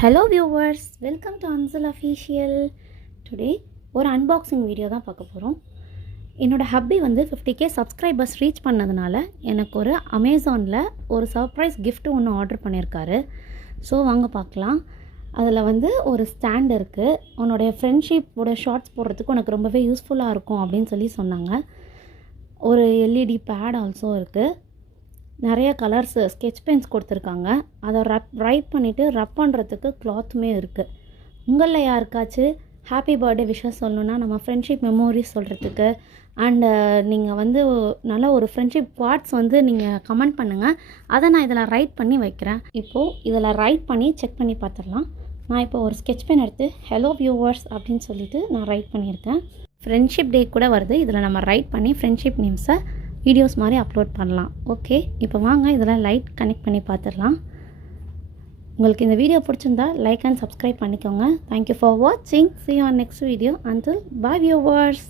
Hello viewers, welcome to Ansel Official. Today ஒரு unboxing video தான் பார்க்க போகிறோம். என்னோடய ஹப்பி வந்து 50k சப்ஸ்கிரைபர்ஸ் ரீச் பண்ணதுனால எனக்கு ஒரு அமேசானில் ஒரு சர்ப்ரைஸ் கிஃப்ட் ஒன்று ஆர்டர் பண்ணியிருக்காரு. ஸோ வாங்க பார்க்கலாம். அதில் வந்து ஒரு ஸ்டாண்ட் இருக்குது. உன்னோடைய ஃப்ரெண்ட்ஷிப்போட ஷார்ட்ஸ் போடுறதுக்கு உனக்கு ரொம்பவே யூஸ்ஃபுல்லாக இருக்கும் அப்படின்னு சொன்னாங்க. ஒரு எல்இடி பேட் ஆல்சோ இருக்குது. நிறைய கலர்ஸ் ஸ்கெட்ச் பென்ஸ் கொடுத்துருக்காங்க. அதை ரைட் பண்ணிவிட்டு ரப் பண்ணுறதுக்கு கிளாத்துமே இருக்குது. உங்களில் யாருக்காச்சும் ஹாப்பி பர்த்டே விஷஸ் சொல்லணுன்னா நம்ம ஃப்ரெண்ட்ஷிப் மெமோரிஸ் சொல்கிறதுக்கு அண்டு நீங்கள் வந்து நல்ல ஒரு ஃப்ரெண்ட்ஷிப் குவாட்ஸ் வந்து நீங்கள் கமெண்ட் பண்ணுங்கள். அதை நான் இதில் ரைட் பண்ணி வைக்கிறேன். இப்போது இதில் ரைட் பண்ணி செக் பண்ணி பார்த்துடலாம். நான் இப்போ ஒரு ஸ்கெட்ச் பென் எடுத்து ஹலோ வியூவர்ஸ் அப்படின்னு சொல்லிவிட்டு நான் ரைட் பண்ணியிருக்கேன். ஃப்ரெண்ட்ஷிப் டே கூட வருது. இதில் நம்ம ரைட் பண்ணி ஃப்ரெண்ட்ஷிப் நேம்ஸை வீடியோஸ் மாதிரி அப்லோட் பண்ணலாம். ஓகே, இப்போ வாங்க இதெல்லாம் லைட் கனெக்ட் பண்ணி பார்த்துடலாம். உங்களுக்கு இந்த வீடியோ பிடிச்சிருந்தா லைக் அண்ட் சப்ஸ்கிரைப் பண்ணிக்கோங்க. தேங்க்யூ ஃபார் வாட்சிங். See you on next video. Until bye viewers.